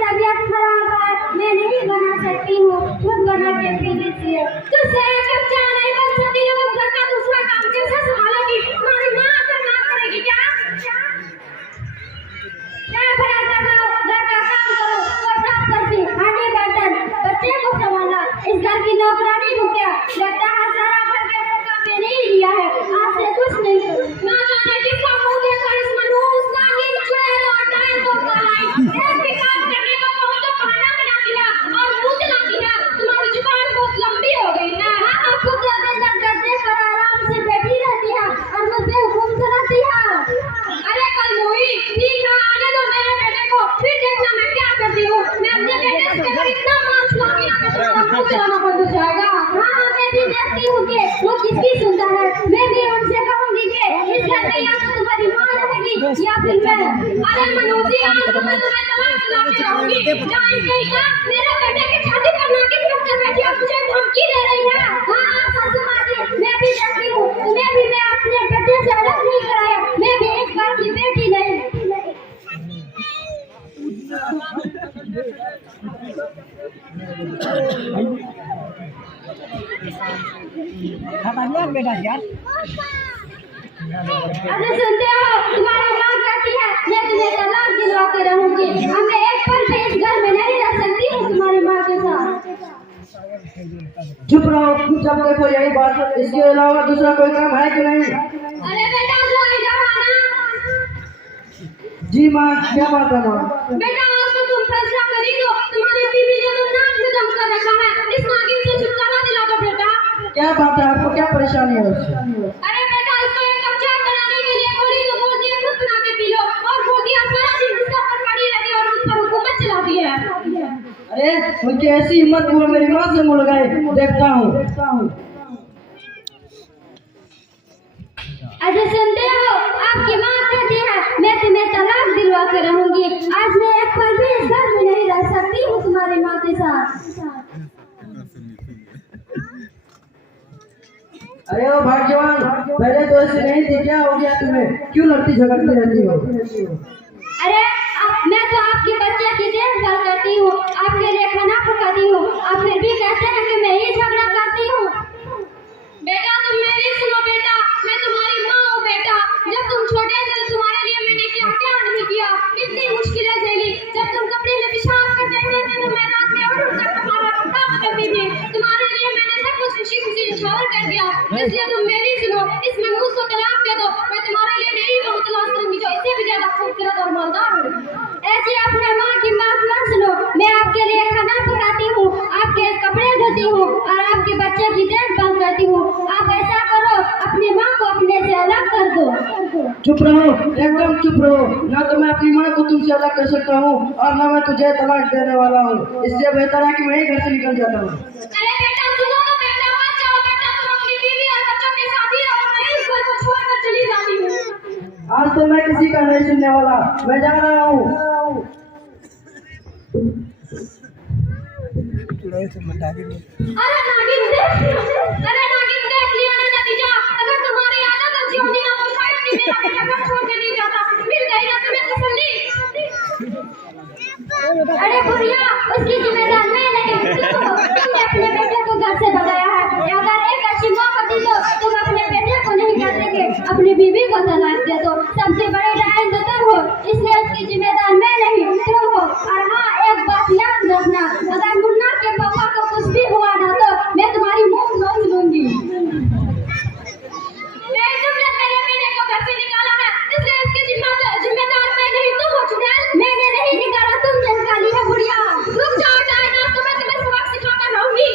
तबीयत खराब है, मैं नहीं बना सकती हूँ, खुद बना के पी लीजिए। तो जब चाय नहीं बन सकती है, वो घर का दूसरा काम कैसे संभालेगी? हमारी माँ अगर ना करेगी क्या? चाय बनाकर लाओ, घर का काम करो, पोछा पोछी, हांडी बर्तन, बच्चे को संभालना, इस घर की नौकरानी हूँ क्या? लगता है सारा घर के काम मैंने ही लिया है, आज से कुछ नहीं करूँ। ना जाने किसका मुँह देखकर इस मनहूस नागिन चुड़ैल और डायन को बुलाई। एक भी काम करने को कहो तो बहाना बनाती है और मुँह चलाती है। तुम्हारी जुबान बहुत लंबी हो गई है। हाँ, खुद गद्दे पर आराम से बैठी रहती है और मुझ पे हुक्म चलाती है। अरे कल मोई, ठीक है, आने दो मेरे बेटे को, फिर देखना मैं क्या करती हूँ। मैं अपने बेटे से अगर इतना मांस लाऊंगी ना कि तुम्हारा मुँह चलाना बंद हो जाएगा। हाँ, मैं भी देखती हूँ कि वो किसकी सुनता है। मैं भी उनसे कहूँगी कि इस घर में या तो तुम्हारी माँ रहेगी या फिर मैं। अरे मनोजी, आज तो मैं तुम्हें तलाक दिला के रहूंगी। जान गई क्या? मेरे बेटे की शादी करना के डॉक्टर बैठी और मुझे धमकी दे रही है। हाँ, सासू माँ जी, मैं भी देखती हूँ, तुम्हें भी मैं अपने बेटे से अलग नहीं कराया। मैं भी एक बार की बेटी नहीं। बेटा यार, अरे सुनते हो, तुम्हारी माँ कहती है मैं तुम्हें तलाक दिलवा के रहूंगी। अब मैं एक पल भी इस घर में नहीं रह सकती हूँ तुम्हारी माँ के साथ। चुप रहो, जब देखो यही बात। इसके अलावा दूसरा कोई काम है कि नहीं? अरे बेटा, जो इधर आना। जी माँ, क्या बात है माँ? बेटा, आज तो तुम फैसला करी दो। तुम्हारी बीवी ने तो नाक में दम कर रखा है, इस नागिन से छुटकारा दिला दो बेटा। क्या बात है, आपको क्या परेशानी है उससे? अरे बेटा, इसको एक कप चाय बनाने के लिए थोड़ी तो बोलती है खुद बना के पी लो, और बोलती है सारा दिन बिस्तर पर पड़ी रहती है और मुझ पर हुकूमत चलाती है। अरे उनकी ऐसी हिम्मत वो मेरी माँ से मुड़ गए। देखता हूँ। अजय, सुनते हो, आपकी माँ कहती है मैं तुम्हें तलाक दिलवा के रहूंगी। आज मैं एक पल भी इस घर में नहीं रह सकती हूँ तुम्हारी माँ के साथ। अरे ओ भाग्यवान, पहले तो ऐसे नहीं थी, क्या हो गया तुम्हें? क्यों लड़ती झगड़ती रहती हो? अरे मैं तो आपके बच्चे की देखभाल करती हूँ, आपके लिए खाना पकाती हूँ, आप फिर भी कहते हैं कि मैं ही झगड़ा करती हूँ। बेटा, तुम मेरी सुनो बेटा, मैं तुम्हारी माँ हूँ बेटा। जब तुम छोटे थे तुम्हारे लिए मैंने क्या क्या नहीं किया, कितनी मुश्किलें झेली। जब तुम कपड़े में पेशाब करते थे तो मैं रात में उठ कर तुम्हारा कपड़ा बदलती थी। तुम्हारे लिए मैंने सब कुछ खुशी खुशी निछावर कर दिया। इसलिए तुम मेरी सुनो, इस मनहूस को तलाक दे दो। मैं तुम्हारे लिए नहीं बहू तलाश करूंगी जो इससे भी ज्यादा खूबसूरत और मालदार हो। ऐसी अपने माँ की बात मत सुनो। मैं आपके लिए खाना पकाती हूँ, आपके कपड़े धोती हूँ और आपके बच्चे की देखभाल करती हूँ। आप ऐसा करो, अपनी माँ को अपने से अलग कर दो। चुप रहो, एकदम चुप रहो। ना तो मैं अपनी माँ को तुमसे अलग कर सकता हूँ और ना मैं तुझे तलाक देने वाला हूँ। इसलिए बेहतर है कि मैं ही घर से निकल जाता हूँ। अरे बेटा, सुनो तो बेटा, मत जाओ बेटा, तुम अपनी बीवी और बच्चों के साथ ही रहो। मैं इस घर को छोड़कर चली जाती हूँ। आज तो मैं किसी का नहीं सुनने वाला, मैं जा रहा हूँ। अरे नागिन देख लिया ना नतीजा। अगर तुम्हारी आदत अच्छी होती ना तो शायद ही मेरा बेटा घर छोड़ के नहीं जाता। मिल गई ना तुम्हें तसल्ली। अरे बुढ़िया, उसकी जिम्मेदार मैं नहीं। तुमने अपने बेटे को घर से भगाया है। अगर एक अच्छी माँ होती तो तुम अपने बेटे को नहीं कहते कि अपनी बीवी को तलाक दे दो। सबसे बड़ी डायन तो तुम हो, इसलिए उसकी जिम्मेदार मैं नहीं, तुम हो। और हाँ, एक बात याद रखना, अगर मुन्ना के पापा को कुछ भी हुआ ना तो मैं तुम्हारी मुंह नोच लूंगी। तुमने मेरे बेटे को घर से निकाला है, इसलिए इसकी जिम्मेदार मैं नहीं, तुम हो चुड़ैल। मैंने नहीं निकाला, तुमने निकाली है बुढ़िया। रुक जाओ डायना, तो मैं तुम्हें सबक सिखाकर रहूंगी।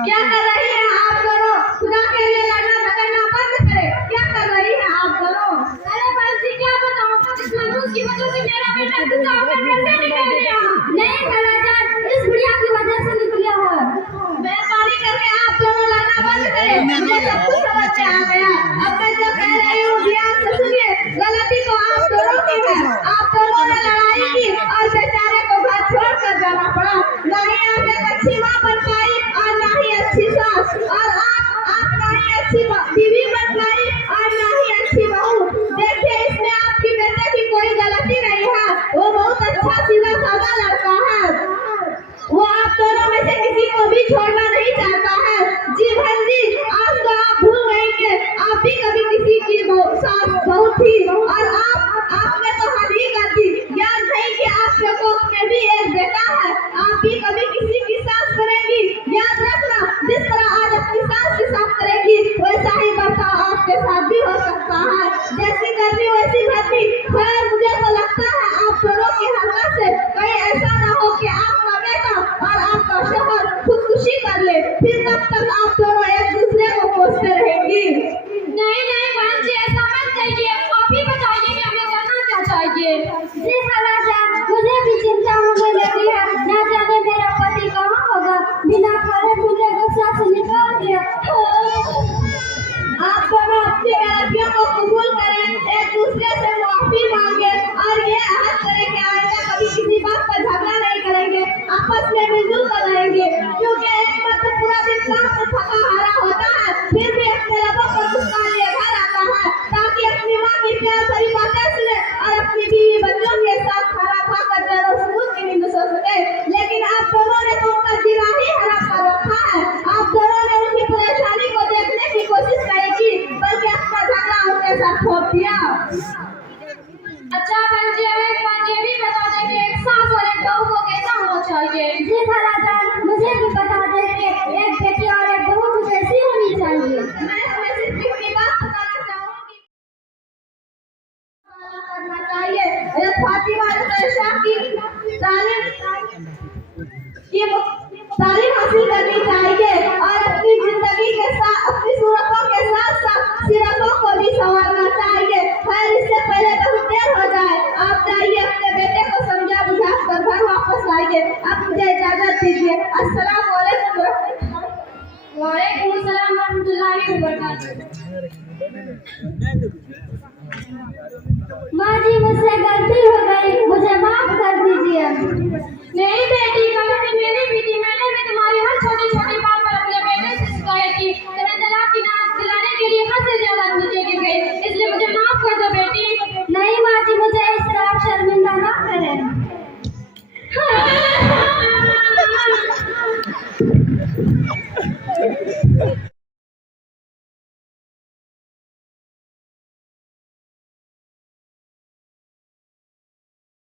क्या कर रही है आप? करो, खुदा के लिए लड़ना झगड़ना बंद करे। क्या कर रही है आप? करो। अरे बंसी, क्या बताऊं, इस मनहूस की वजह से मेरा बेटा गुस्सा होकर घर से निकल गया। नहीं खलाजान, इस बुढ़िया की वजह से निकला है। मेहरबानी करके आप दोनों लड़ना बंद करें। मुझे सब कुछ समझ में आ गया। अब मैं जो कह रही हूँ ध्यान से सुनिए। गलती तो आप दोनों की है। और आपने तो हद ही कर दी। याद नहीं कि आपके कोख में भी एक बेटा है, आप भी कभी किसी की साथ करेंगी। याद रखना, जिस तरह आज अपनी सास के साथ करेंगी वैसा ही बर्ताव आपके साथ भी हो सकता है। जैसी करनी वैसी भरनी। खैर मुझे तो लगता है आप दोनों की हरकत से कहीं ऐसा ना हो कि आपका बेटा और आपका शौहर खुदकुशी कर ले, फिर तब तक आप दोनों एक दूसरे को कोसते रहेंगी। नहीं नहीं बहन जी, ऐसा मत कहिए। आप ही बताइए कि हमें करना क्या चाहिए। जी खालाजान, मुझे भी चिंता होने लगी है, न जाने मेरा पति कहाँ होगा। बिना खाने पीने गुस्सा से निकल गया। आप दोनों अपनी गलतियों को कबूल करें, एक दूसरे से माफी मांगे और ये अहद करें कि आइंदा कभी किसी बात पर झगड़ा नहीं करेंगे, आपस में मिलजुल कर रहेंगे। क्योंकि एक मर्द पूरा दिन काम से थका हारा होता है, फिर भी अपने लबों पर मुस्कान लिए घर आता है ताकि अपनी माँ की प्यार भरी बातें सुने और अपनी बीवी बच्चों के साथ खाना खाकर जरा सुकून की नींद सो सके। लेकिन आप दोनों ने तो उनका जीना ही हराम कर रखा है। आप दोनों ने उनकी परेशानी को देखने की कोशिश नहीं की, बल्कि अपना झगड़ा उनके साथ थोप दिया। अच्छा बहन जी, हमें एक बात ये भी बता दें कि एक सास और एक बहू को कैसा होना चाहिए। जी खालाजान, मुझे भी बता दें कि एक बेटी और एक बहू तो कैसी होनी चाहिए। मैं तुम्हें सिर्फ इतनी बात बताना चाहूंगी, करना चाहिए। फातिमा तालीम हासिल करनी चाहिए और अपनी जिंदगी के साथ अपनी सूरतों के साथ साथ सीरतों को भी संवारना चाहिए। खैर